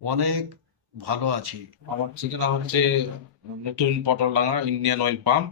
অনেক ভালো আছি। আমার ঠিকানা হচ্ছে নতুন Patoldanga Indian oil pump,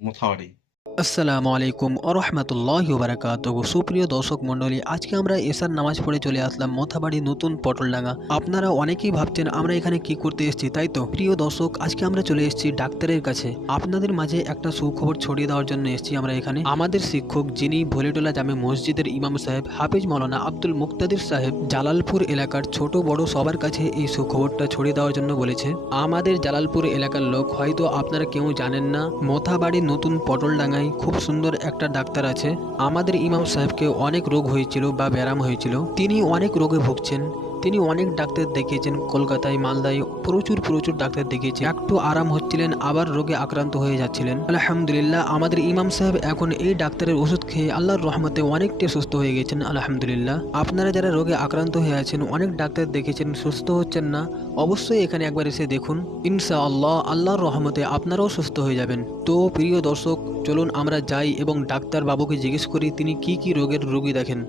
Mothabari. আসসালামু আলাইকুম আরহামাতুল্লাহি ওয়াবারাকাতুহু। সুপ্রিয় দর্শক মণ্ডলী, আজকে আমরা এশার নামাজ পড়ে চলে আসলাম মোথাবাড়ি নতুন পটলডাঙ্গা। আপনারা অনেকেই ভাবছেন আমরা এখানে কি করতে এসেছি, তাই তো? প্রিয় দর্শক, আজকে আমরা চলে এসেছি ডাক্তারের কাছে। আপনাদের মাঝে একটা সুখবর ছড়িয়ে দেওয়ার জন্য এসেছি আমরা এখানে। আমাদের শিক্ষক, যিনি ভলিটোলা জামে মসজিদের ইমাম সাহেব হাফিজ মাওলানা আব্দুল মুক্তাদির সাহেব, জালালপুর এলাকার ছোট বড় সবার কাছে এই সুখবরটা ছড়িয়ে দেওয়ার জন্য বলেছে। আমাদের জালালপুর এলাকার লোক হয়তো আপনারা কেউ জানেন না, মোথাবাড়ি নতুন পটলডাঙ্গায় খুব সুন্দর একটা ডাক্তার আছে। আমাদের ইমাম সাহেবকে অনেক রোগ হয়েছিল বা ব্যারাম হয়েছিল, তিনি অনেক রোগে ভুগছেন। তিনি অনেক ডাক্তার দেখিয়েছেন, কলকাতায় মালদায় প্রচুর ডাক্তার দেখিয়েছেন। একটু আরাম হচ্ছিলেন, আবার রোগে আক্রান্ত হয়ে যাচ্ছিলেন। আলহামদুলিল্লাহ, আমাদের ইমাম সাহেব এখন এই ডাক্তারের ওষুধ খেয়ে আল্লাহর রহমতে অনেকটা সুস্থ হয়ে গেছেন আলহামদুলিল্লাহ। আপনারা যারা রোগে আক্রান্ত হয়ে আছেন, অনেক ডাক্তার দেখেছেন, সুস্থ হচ্ছেন না, অবশ্যই এখানে একবার এসে দেখুন। ইনশাআল্লাহ আল্লাহর রহমতে আপনারাও সুস্থ হয়ে যাবেন। তো প্রিয় দর্শক, চলুন আমরা যাই এবং ডাক্তার বাবুকে জিজ্ঞেস করি তিনি কি রোগের রোগী দেখেন।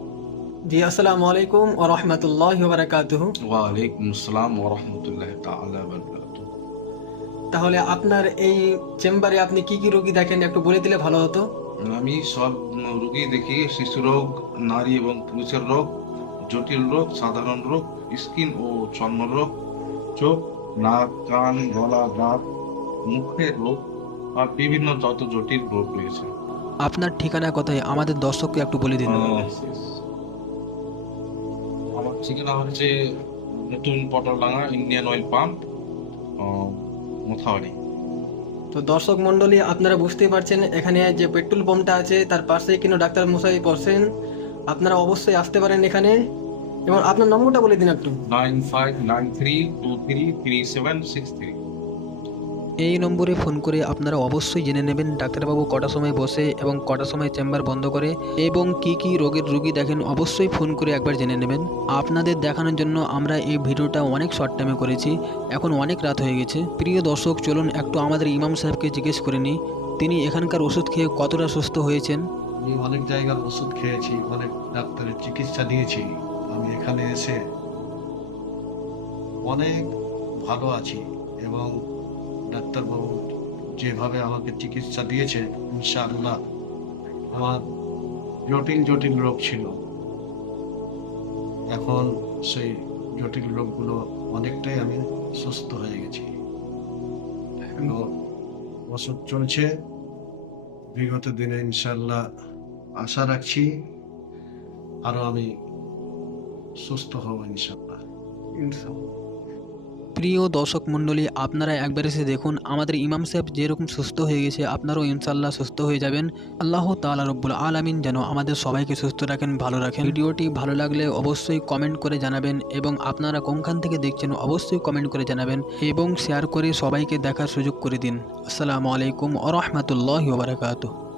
জি, আসসালামু আলাইকুম ওয়া রাহমাতুল্লাহি ওয়া বারাকাতুহু। ওয়ালাইকুম আসসালাম ওরহমতুল্লাহ তাআলা বারাকাতুহু। তাহলে আপনার এই চেম্বারে আপনি কি রোগী দেখেন একটু বলে দিলে ভালো হতো। আমি সব রোগী দেখি, শিশু রোগ, নারী এবং পুরুষের রোগ, জটিল রোগ, সাধারণ রোগ, স্কিন ও চর্ম রোগ, চোখ, নাক, কান, গলা, দাঁত, মুখের রোগ আর বিভিন্ন যত জটিল রোগ রয়েছে। আপনার ঠিকানা কোথায় আমাদের দর্শককে একটু বলে দিন। আমার ঠিকানা হচ্ছে নতুন Patoldanga Indian oil pump, Mothabari. তো দর্শক মণ্ডলী, আপনারা বুঝতেই পারছেন এখানে যে পেট্রোল পাম্পটা আছে তার পাশেই কিন্তু ডাক্তার মশাই বসেন। আপনারা অবশ্যই আসতে পারেন এখানে, এবং আপনার নম্বরটা বলে দিন একটু। 9593233763। এই নম্বরে ফোন করে আপনারা অবশ্যই জেনে নেবেন ডাক্তারবাবু কটার সময় বসে এবং কটার সময় চেম্বার বন্ধ করে, এবং কি রোগের রোগী দেখেন অবশ্যই ফোন করে একবার জেনে নেবেন। আপনাদের দেখানোর জন্য আমরা এই ভিডিওটা অনেক শর্ট টাইমে করেছি, এখন অনেক রাত হয়ে গেছে। প্রিয় দর্শক, চলুন একটু আমাদের ইমাম সাহেবকে জিজ্ঞেস করে নিই তিনি এখানকার ওষুধ খেয়ে কতটা সুস্থ হয়েছেন। আমি অনেক জায়গার ওষুধ খেয়েছি, অনেক ডাক্তারের চিকিৎসা নিয়েছি। আমি এখানে এসে অনেক ভালো আছি এবং ডাক্তারবাবু যেভাবে আমাকে চিকিৎসা দিয়েছে, ইনশাআল্লাহ আমার জটিল রোগ ছিল, এখন সেই জটিল রোগগুলো অনেকটাই আমি সুস্থ হয়ে গেছি। এবং ওষুধ চলছে, বিগত দিনে ইনশাআল্লাহ আশা রাখছি আরো আমি সুস্থ হব ইনশাআল্লাহ। প্রিয় দর্শক মণ্ডলী, আপনারা একবার এসে দেখুন আমাদের ইমাম সাহেব যেরকম সুস্থ হয়ে গেছে, আপনারাও ইনশাল্লাহ সুস্থ হয়ে যাবেন। আল্লাহ তাআলা রব্বুল আলামিন যেন আমাদের সবাইকে সুস্থ রাখেন, ভালো রাখেন। ভিডিওটি ভালো লাগলে অবশ্যই কমেন্ট করে জানাবেন, এবং আপনারা কোনখান থেকে দেখছেন অবশ্যই কমেন্ট করে জানাবেন, এবং শেয়ার করে সবাইকে দেখার সুযোগ করে দিন। আসসালামু আলাইকুম ওয়া রাহমাতুল্লাহি ওয়া বারাকাতুহু।